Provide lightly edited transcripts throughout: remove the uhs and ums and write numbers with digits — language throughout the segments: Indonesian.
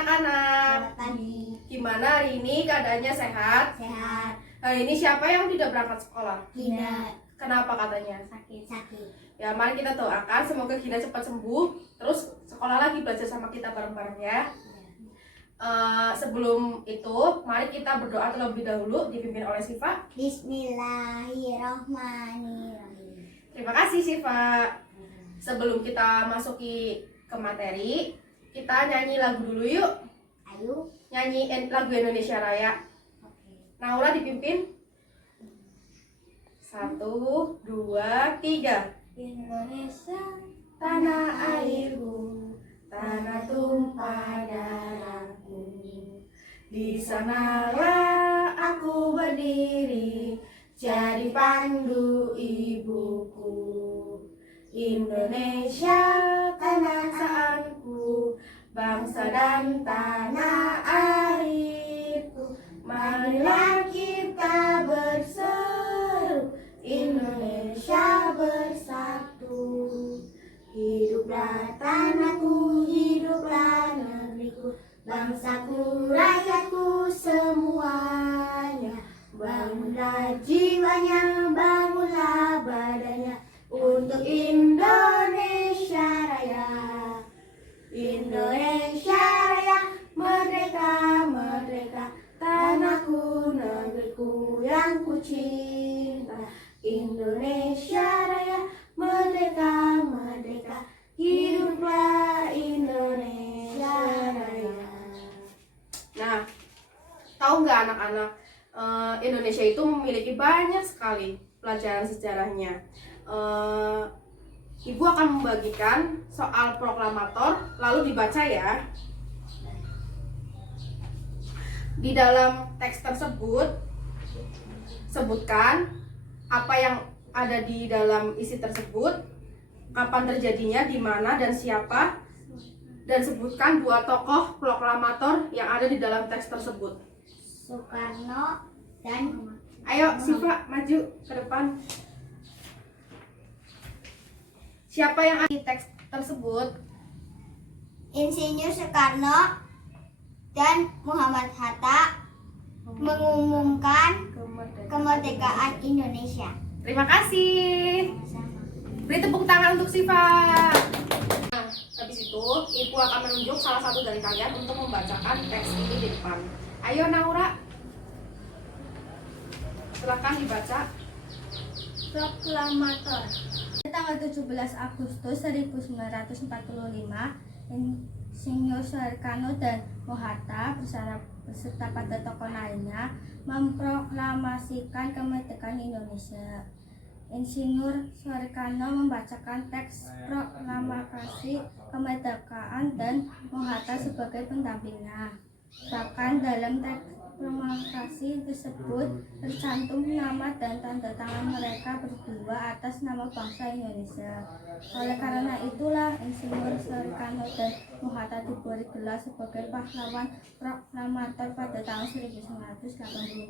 anak-anak. Selamat pagi. Gimana hari ini keadaannya sehat? Sehat. Hari ini siapa yang tidak berangkat sekolah? Tidak. Kenapa katanya? Sakit. Ya mari kita doakan semoga Gina cepat sembuh. Terus sekolah lagi belajar sama kita bareng-bareng ya. Sebelum itu mari kita berdoa terlebih dahulu dipimpin oleh Siva. Bismillahirrahmanirrahim. Terima kasih Siva. Sebelum kita masuki ke materi, kita nyanyi lagu dulu yuk. Ayo. Nyanyi lagu Indonesia Raya. Oke. Naura dipimpin. 1, 2, 3. Indonesia tanah airku, tanah tumpah darahku. Di sanalah aku berdiri, jadi pandu ibuku. Indonesia tanah asalku, bangsa dan tanah airku. Marilah kita berseru, Indonesia bersatu. Hiduplah tanahku, hiduplah negeriku, bangsaku, rakyatku semuanya. Bangunlah jiwanya, bangunlah badannya untuk Indonesia Raya. Indonesia Raya, merdeka, merdeka, tanahku, negeriku yang ku cinta. Indonesia Raya, merdeka, merdeka, hiduplah Indonesia Raya. Nah, tahu nggak anak-anak, Indonesia itu memiliki banyak sekali pelajaran sejarahnya. Ibu akan membagikan soal proklamator, lalu dibaca ya. Di dalam teks tersebut, sebutkan apa yang ada di dalam isi tersebut, kapan terjadinya, di mana dan siapa, dan sebutkan 2 tokoh proklamator yang ada di dalam teks tersebut. Soekarno dan Ayo Siva maju ke depan. Siapa yang ada di teks tersebut? Insinyur Soekarno dan Muhammad Hatta mengumumkan kemerdekaan Indonesia. Terima kasih. Beri tepuk tangan untuk Siva. Nah, habis itu Ibu akan menunjuk salah satu dari kalian untuk membacakan teks ini di depan. Ayo Naura, silakan dibaca. Proklamator. Tanggal 17 Agustus 1945, Insinyur Soekarno dan Hatta beserta pada tokoh lainnya memproklamasikan kemerdekaan Indonesia. Insinyur Soekarno membacakan teks proklamasi kemerdekaan dan Hatta sebagai pendampingnya. Bahkan dalam teks proklamasi tersebut tercantum nama dan tanda tangan mereka berdua atas nama bangsa Indonesia. Oleh karena itulah Insinyur Soekarno dan Hatta diberi gelar sebagai pahlawan proklamator pada tahun 1986.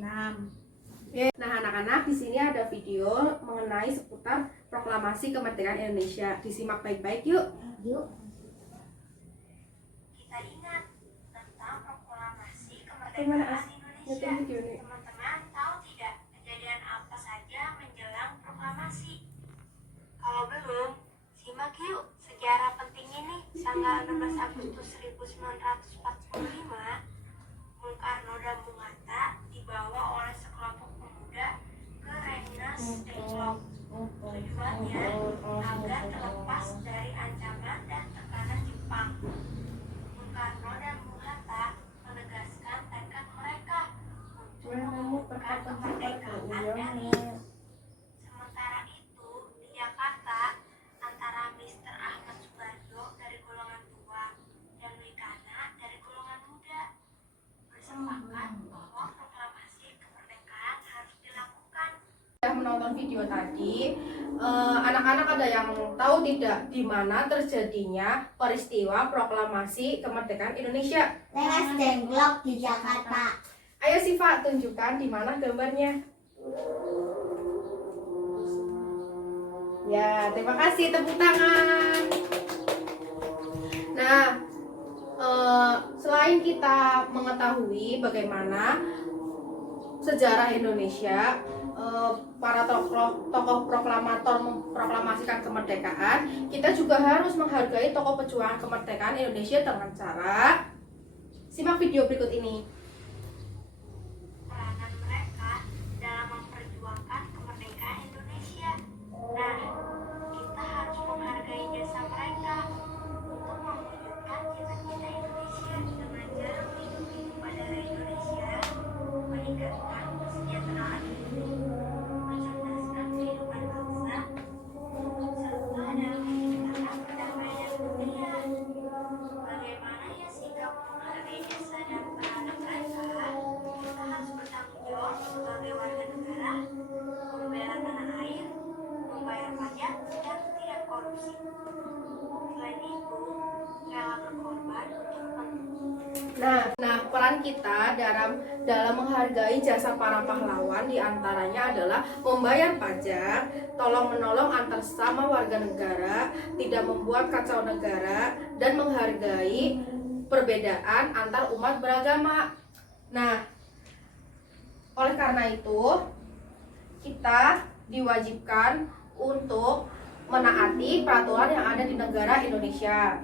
Nah anak-anak, di sini ada video mengenai seputar proklamasi kemerdekaan Indonesia. Disimak baik-baik yuk. Yuk. Kita ingat tentang proklamasi Gimana, kemerdekaan As? Indonesia. Nyetir video nih. Teman-teman tahu tidak kejadian apa saja menjelang proklamasi? Kalau belum, simak yuk sejarah penting ini. Tanggal 16 Agustus 1945, Bung Karno dan Bung Hatta dibawa oleh sekelompok pemuda ke Rengas Dengklok. Tujuannya agar terlepas dari ancaman dan tekanan Jepang. Bung Karno dan Bung Hatta menegaskan tekad mereka untuk membuka kemerdekaan RI. Sementara itu, di Jakarta, antara Mr. Ahmad Subarjo dari golongan tua dan Wikana dari golongan muda bersepakat bahwa proklamasi kemerdekaan harus dilakukan. Sudah menonton video tadi, anak-anak ada yang tahu tidak di mana terjadinya peristiwa proklamasi kemerdekaan Indonesia? Rengas Dengklok di Jakarta. Ayo Siva, tunjukkan di mana gambarnya. Ya, terima kasih, tepuk tangan. Nah, Selain kita mengetahui bagaimana sejarah Indonesia, para tokoh proklamator memproklamasikan kemerdekaan, kita juga harus menghargai tokoh pejuang kemerdekaan Indonesia dengan cara simak video berikut ini. Peranan mereka dalam memperjuangkan kemerdekaan Indonesia. Nah, kita harus menghargai jasa mereka untuk mewujudkan cita-cita Indonesia dengan cara melindungi kepada Indonesia, meningkatkan kesejahteraan hidup, mencerdaskan kehidupan bangsa, serta dalam menciptakan perdamaian dunia. Bagaimana ya sikap menghargai jasa dan peranan mereka? Kita harus bertanggung jawab sebagai warga negara, membela tanah air, membayar pajak, dan tidak korupsi. Selain itu, rela berkorban untuk Nah, peran kita dalam menghargai jasa para pahlawan diantaranya adalah membayar pajak, tolong menolong antar sesama warga negara, tidak membuat kacau negara, dan menghargai perbedaan antar umat beragama. Nah, oleh karena itu kita diwajibkan untuk menaati peraturan yang ada di negara Indonesia.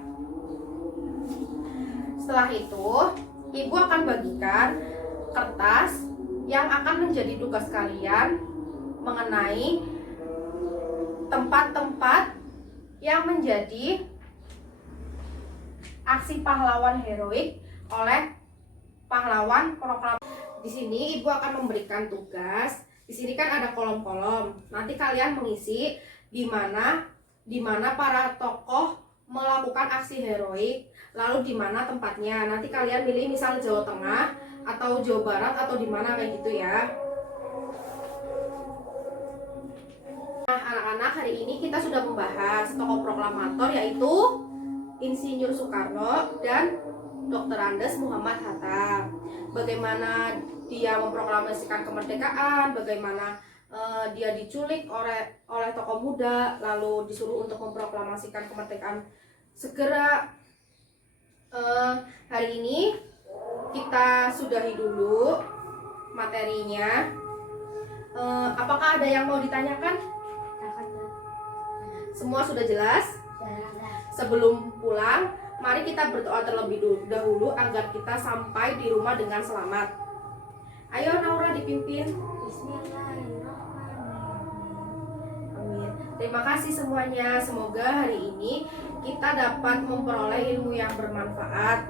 Setelah itu, ibu akan bagikan kertas yang akan menjadi tugas kalian mengenai tempat-tempat yang menjadi aksi pahlawan heroik oleh pahlawan proklamator. Di sini ibu akan memberikan tugas. Di sini kan ada kolom-kolom. Nanti kalian mengisi di mana para tokoh melakukan aksi heroik, lalu di mana tempatnya. Nanti kalian pilih misal Jawa Tengah atau Jawa Barat atau di mana kayak gitu ya. Nah, anak-anak, hari ini kita sudah membahas tokoh proklamator yaitu Insinyur Soekarno dan Dr. Andes Muhammad Hatta. Bagaimana dia memproklamasikan kemerdekaan, bagaimana dia diculik oleh tokoh muda, lalu disuruh untuk memproklamasikan kemerdekaan segera. Hari ini kita sudahi dulu materinya. Apakah ada yang mau ditanyakan? Semua sudah jelas? Sebelum pulang, mari kita berdoa terlebih dahulu agar kita sampai di rumah dengan selamat. Ayo Naura dipimpin. Amin. Terima kasih semuanya. Semoga hari ini kita dapat memperoleh ilmu yang bermanfaat.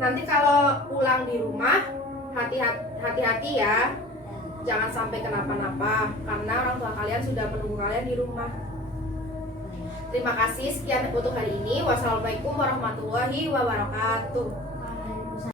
Nanti kalau pulang di rumah, hati-hati ya. Jangan sampai kenapa-napa karena orang tua kalian sudah menunggu kalian di rumah. Terima kasih, sekian untuk hari ini. Wassalamualaikum warahmatullahi wabarakatuh.